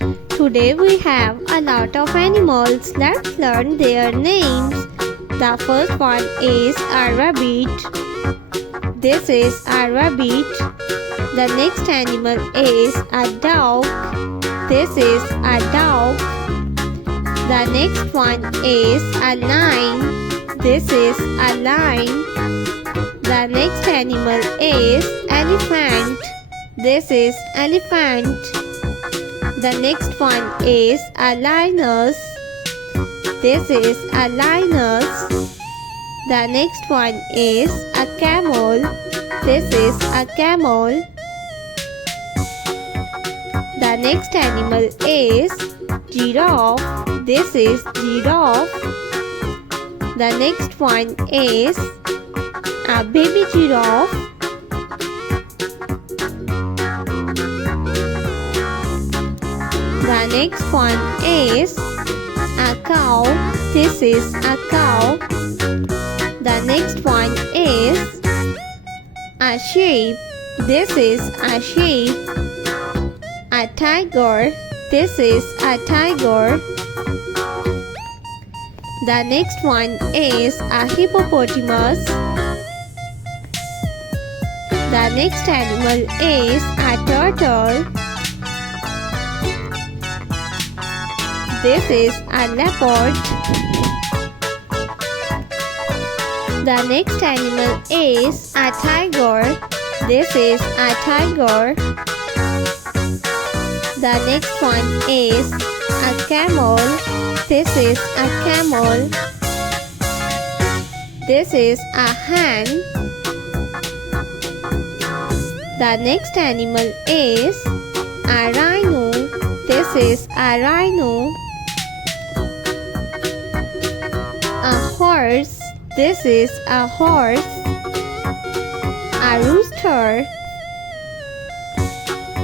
Today we have a lot of animals. Let's learn their names. The first one is a rabbit. This is a rabbit. The next animal is a dog. This is a dog. The next one is a lion. This is a lion. The next animal is elephant. This is elephant. The next one is a lioness. This is a lioness. The next one is a camel. This is a camel. The next animal is giraffe. This is giraffe. The next one is a baby giraffe. The next one is a cow. This is a cow. The next one is a sheep. This is a sheep. A tiger. This is a tiger. The next one is a hippopotamus. The next animal is a turtle. This is a leopard. The next animal is a tiger. This is a tiger. The next one is a camel. This is a camel. This is a hen. The next animal is a rhino. This is a rhino. A horse. This is a horse. A rooster.